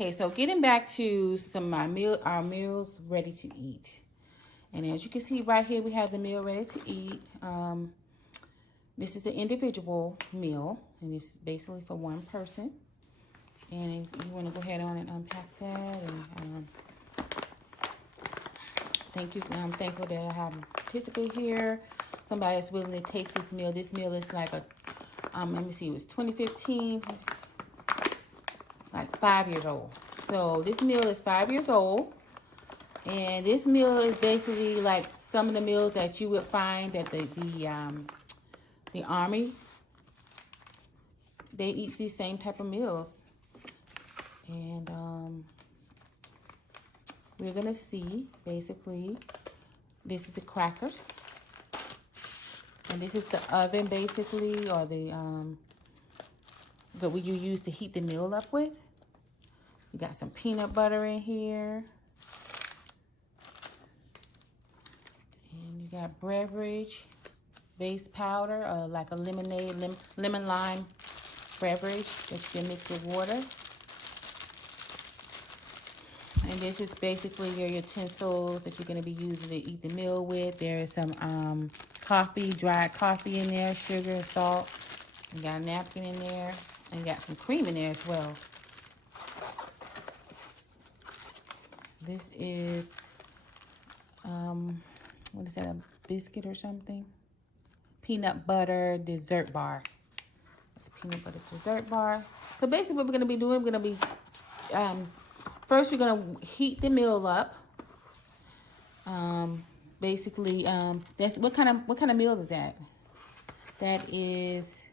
Okay, so getting back to our meals ready to eat. And as you can see right here, we have the meal ready to eat. This is an individual meal, and it's basically for one person. And you want to go ahead on and unpack that. And I'm thankful that I have participated here. Somebody that's willing to taste this meal. This meal is like let me see, it was 2015, like 5 years old. So this meal is 5 years old. And this meal is basically like some of the meals that you would find at the Army. They eat these same type of meals. And we're going to see, basically, this is the crackers. And this is the oven, basically, or what you use to heat the meal up with. You got some peanut butter in here. And you got beverage base powder, like a lemonade, lemon lime beverage that you can mix with water. And this is basically your utensils that you're going to be using to eat the meal with. There is some coffee, dried coffee in there, sugar, salt. You got a napkin in there, and you got some cream in there as well. This is, what is that, a biscuit or something? Peanut butter dessert bar. It's a peanut butter dessert bar. So basically what we're going to be doing, we're going to be, first we're going to heat the meal up. Basically, that's what kind of meal is that? That is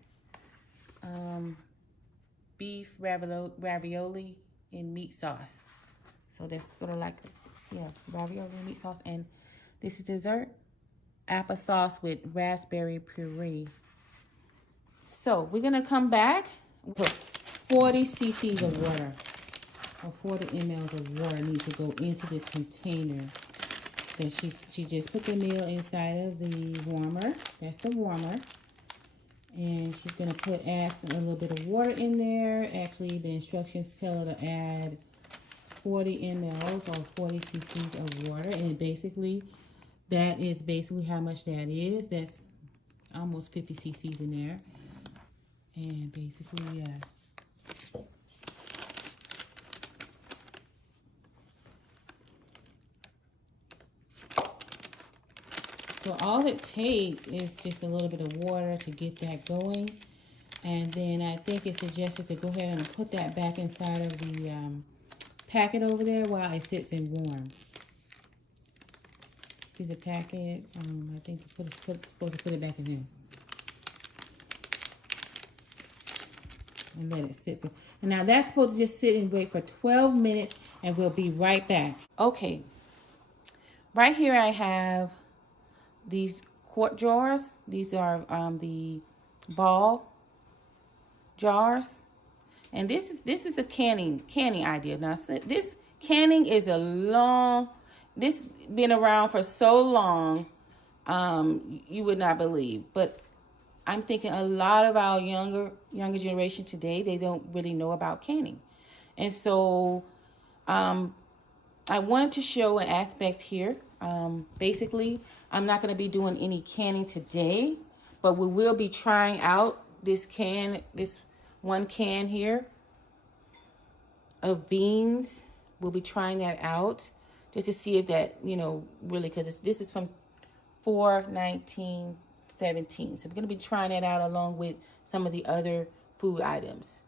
beef ravioli in meat sauce. So that's sort of like, yeah, ravioli and meat sauce. And this is dessert, applesauce with raspberry puree. So we're gonna come back with 40 cc's of water, or 40 mLs of water needs to go into this container. Then she just put the meal inside of the warmer. That's the warmer. And she's gonna add a little bit of water in there. Actually, the instructions tell her to add 40 mLs or 40 cc's of water. And basically, that is basically how much that is. That's almost 50 cc's in there. And basically, yes. So all it takes is just a little bit of water to get that going. And then I think it's suggested to go ahead and put that back inside of the packet over there while it sits and warm. See the packet? I think you're supposed to put it back in there. And let it sit. And now that's supposed to just sit and wait for 12 minutes, and we'll be right back. Okay. Right here I have these quart jars. These are the ball jars. And this is a canning idea. Now this canning is this been around for so long, you would not believe. But I'm thinking a lot of our younger generation today, they don't really know about canning. And so I wanted to show an aspect here. Basically, I'm not going to be doing any canning today, but we will be trying out this one can here of beans. We'll be trying that out just to see if that, really, because this is from 4/19/17. So we're going to be trying that out along with some of the other food items.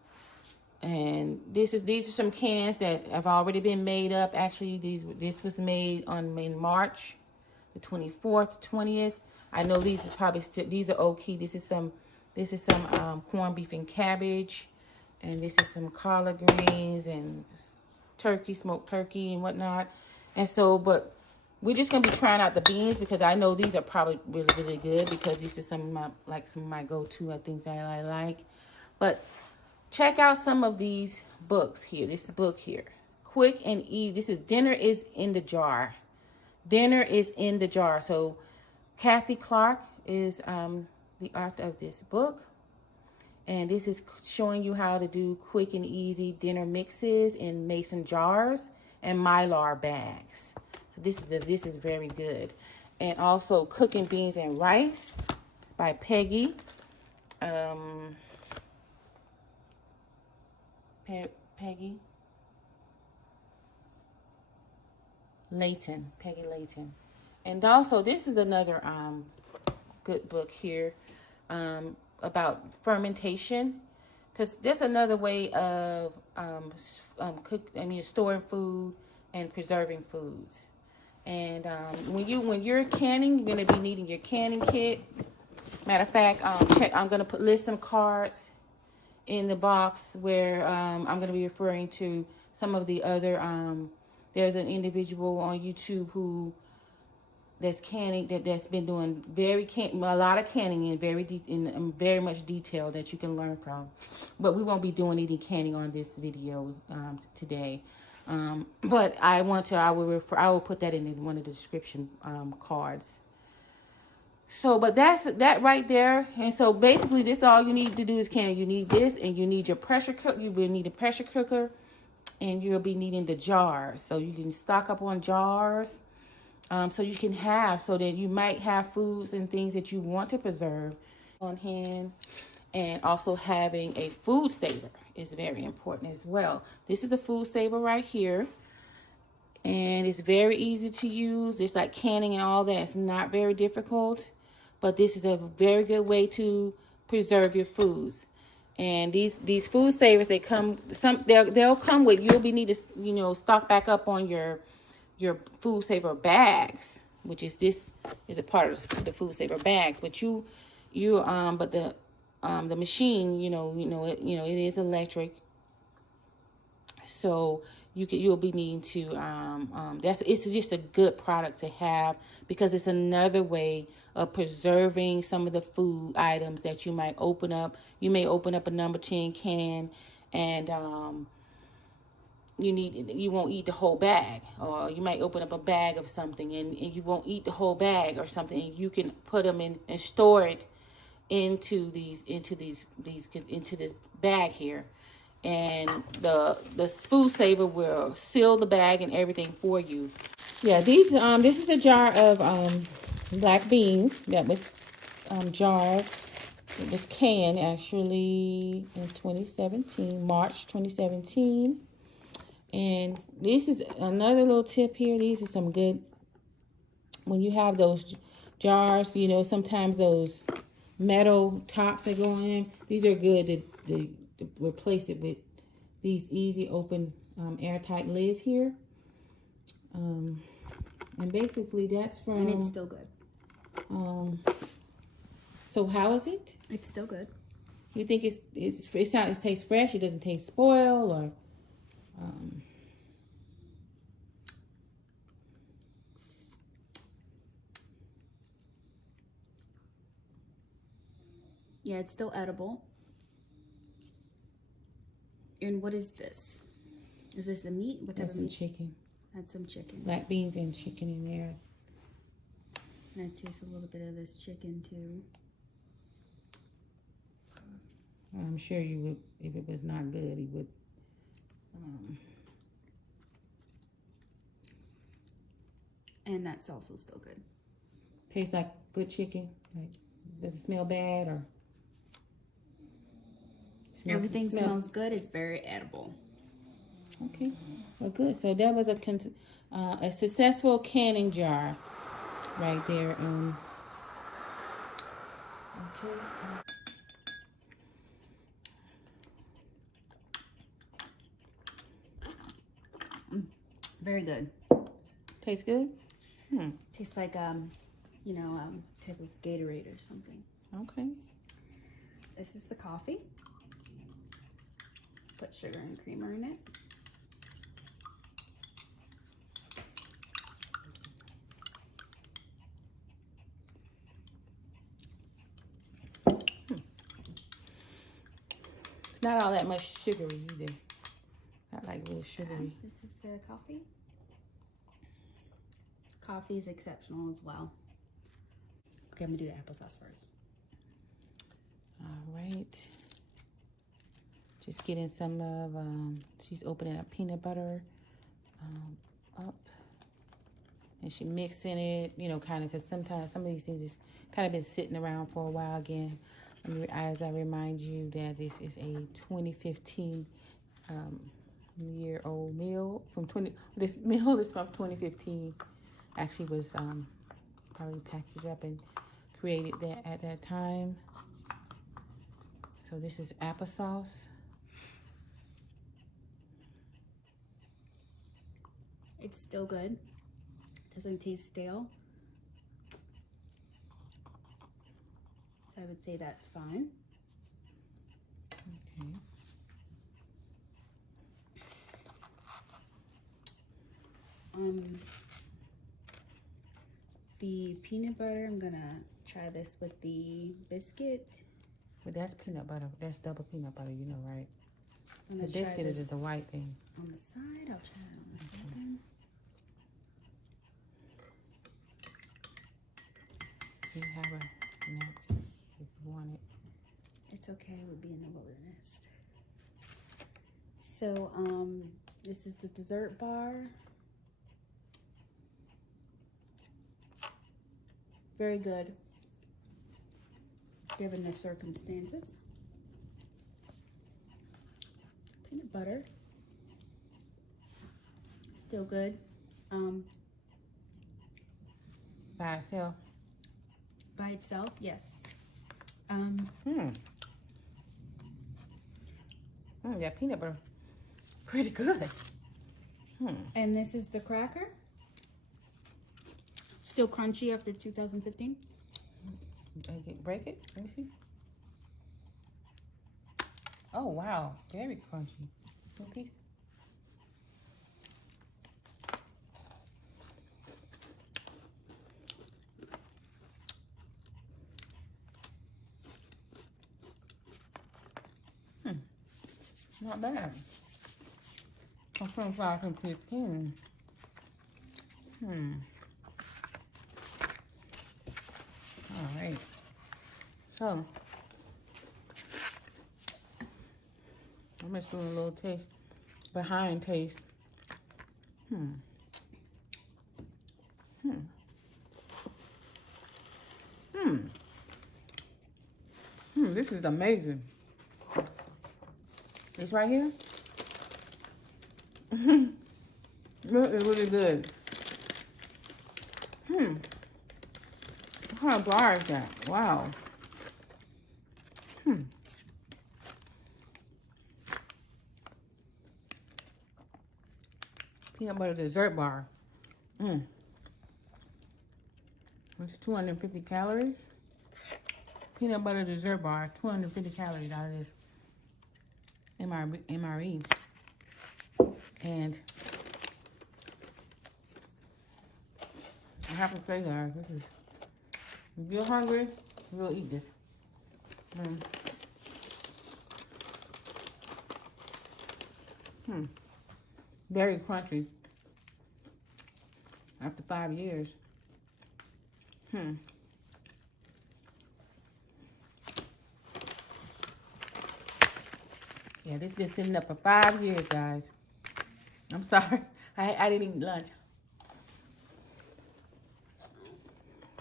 And these are some cans that have already been made up. Actually, this was made in March the 24th, 20th. I know these are probably these are okay. This is some corned beef and cabbage, and this is some collard greens and smoked turkey and whatnot. And so, but we're just gonna be trying out the beans because I know these are probably really, really good because these are some of my go-to things that I like. But check out some of these books here. This book here, Quick and Easy. This is Dinner is in the Jar. Dinner is in the Jar. So Kathy Clark is the author of this book. And this is showing you how to do quick and easy dinner mixes in mason jars and mylar bags. So this is very good. And also Cooking Beans and Rice by Peggy. Peggy Layton. Peggy Layton. And also this is another good book here about fermentation, because that's another way of storing food and preserving foods. And when you're canning, you're gonna be needing your canning kit. Matter of fact, I'm gonna list some cards in the box where I'm gonna be referring to some of the other. There's an individual on YouTube who that's canning that's been doing a lot of canning in very much detail that you can learn from. But we won't be doing any canning on this video today. But I will put that in one of the description cards. So, but that's that right there. And so basically this all you need to do is can. You need this, and you need your pressure cooker. You will need a pressure cooker, and you'll be needing the jars. So you can stock up on jars. So you can so that you might have foods and things that you want to preserve on hand. And also having a food saver is very important as well. This is a food saver right here. And it's very easy to use. It's like canning and all that. It's not very difficult. But this is a very good way to preserve your foods. And these food savers, they'll come with, you'll be need to stock back up on your food saver bags, which is this is a part of the food saver bags. But but the machine, it is electric, so you'll be needing to it's just a good product to have, because it's another way of preserving some of the food items that you might open up. You may open up a number 10 can, and you won't eat the whole bag, or you might open up a bag of something and you won't eat the whole bag or something, and you can put them in and store it into this bag here, and the food saver will seal the bag and everything for you. Yeah, this is a jar of black beans that was jarred. It was canned actually in 2017, March 2017. And this is another little tip here. These are some good, when you have those jars, sometimes those metal tops that go in, these are good to replace it with these easy open airtight lids here. And basically that's from... And it's still good. So how is it? It's still good. You think it tastes fresh? It doesn't taste spoiled, or... Yeah, it's still edible. And what is this? Is this the meat? What type of meat? That's some chicken. Add some chicken. Black beans and chicken in there. And I taste a little bit of this chicken too. I'm sure you would, if it was not good, you would. And that's also still good. Tastes like good chicken. Like, does it smell bad, or? Everything smells good. It's very edible. Okay, well, good. So that was a successful canning jar right there. Okay. Very good. Tastes good? Tastes like type of Gatorade or something. Okay. This is the coffee. Put sugar and creamer in it. It's not all that much sugary either. Not like real sugary. This is the coffee. Coffee is exceptional as well. Okay, I'm gonna do the applesauce first. All right. Just getting some of, she's opening up peanut butter up. And she mixing it, you know, kind of, because sometimes some of these things just kind of been sitting around for a while again. As I remind you that this is a 2015 year-old meal this meal is from 2015. Actually was probably packaged up and created that at that time. So this is applesauce. It's still good. Doesn't taste stale. So I would say that's fine. Okay. The peanut butter, I'm gonna try this with the biscuit. But that's peanut butter. That's double peanut butter, you know, right? I'm The gonna try biscuit this is the white thing. on the side. I'll try it on the second. You have a napkin if you want it. It's okay, we'll be in the wilderness. So, this is the dessert bar. Very good, given the circumstances. Peanut butter, still good. By itself. By itself, yes. That peanut butter, pretty good. And this is the cracker. Still crunchy after 2015. Break it. Let me see. Oh wow, very crunchy. One piece. Not bad. I'm 25 and 15. All right. So, I'm just doing a little taste, behind taste. This is amazing. This right here. This is really good. What kind of bar is that? Wow. Peanut butter dessert bar. It's 250 calories. Peanut butter dessert bar, 250 calories out of this MRE. And I have to say, guys, this is, if you're hungry, you'll eat this. Very crunchy. After 5 years. Yeah, this been sitting up for 5 years, guys. I'm sorry. I didn't eat lunch.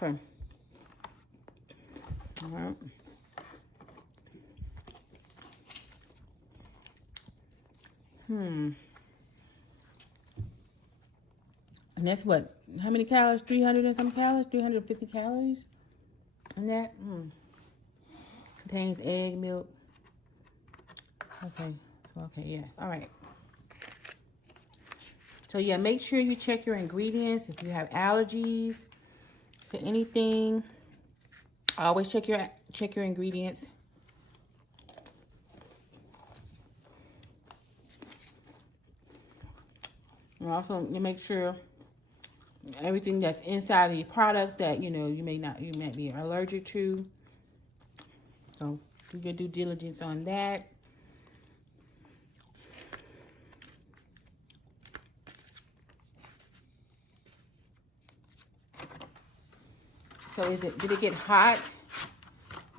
Okay. All right. And that's what? How many calories? 300 and some calories? 350 calories? And that contains egg, milk. Okay. Okay, yeah. All right. So yeah, make sure you check your ingredients. If you have allergies to anything, always check your ingredients. And also make sure everything that's inside of your products that you might be allergic to. So do your due diligence on that. So did it get hot?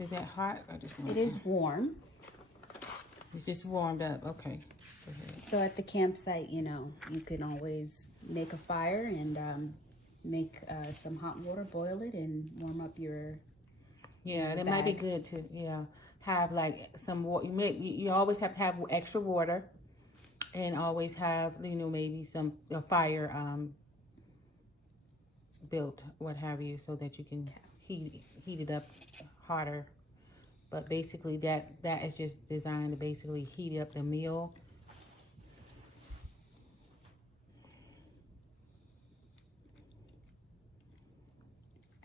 Is that hot? I just want It is warm. It's just warmed up. Okay. So at the campsite, you know, you can always make a fire and make some hot water, boil it, and warm up your Yeah, that might be good to have like some water. You always have to have extra water, and always have maybe some a fire built, what have you, so that you can heat it up hotter. But basically, that is just designed to basically heat up the meal.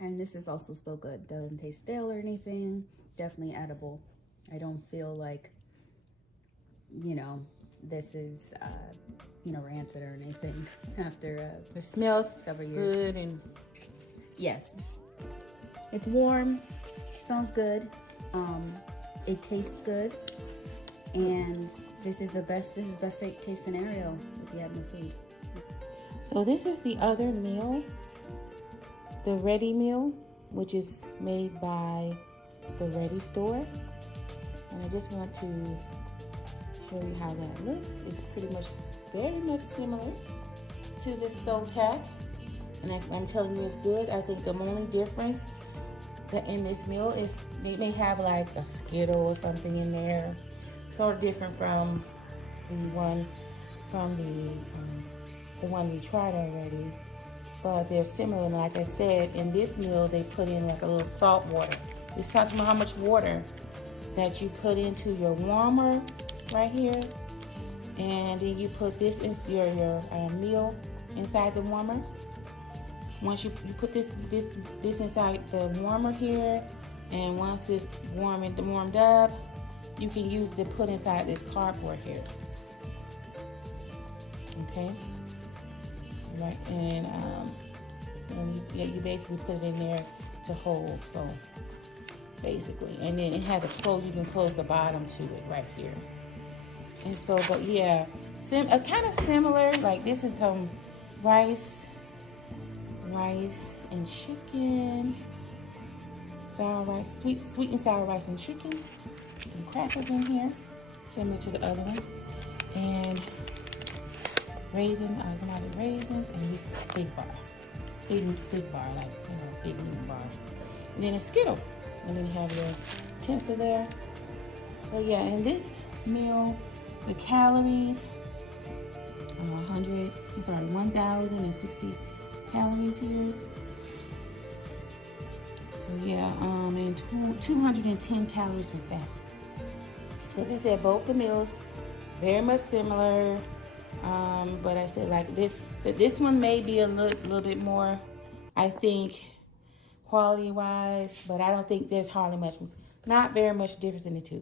And this is also still good. Doesn't taste stale or anything. Definitely edible. I don't feel like, you know, this is, rancid or anything after it smells several years. Good and yes, it's warm. Smells good. It tastes good. And this is best case scenario if you have no food. So this is the other meal, the Ready meal, which is made by the Ready store. And I just want to show you how that looks. It's pretty much very much similar to this Soul Pack. And I'm telling you it's good. I think the only difference that in this meal is they may have like a Skittle or something in there. Sort of different from the one the one we tried already. But they're similar, and like I said, in this meal they put in like a little salt water. Just talking about how much water that you put into your warmer right here, and then you put this in your meal inside the warmer. Once you put this inside the warmer here, and once it's warmed up, you can use it to put inside this cardboard here. Okay. Right, and you basically put it in there to hold. So basically, and then it has a close. You can close the bottom to it right here. And so, but yeah, kind of similar. Like this is some rice and chicken, sour rice, sweet and sour rice and chicken. Some crackers in here, similar to the other one, and raisins, and this big bar, like big meat bar, and then a Skittle, and then you have your tinsel there. So yeah, in this meal, the calories, 1,060 calories here. So yeah, and 210 calories from fat. So they said both the meals very much similar. But I said like this one may be a little bit more, I think, quality wise, but I don't think there's hardly not very much difference in the two.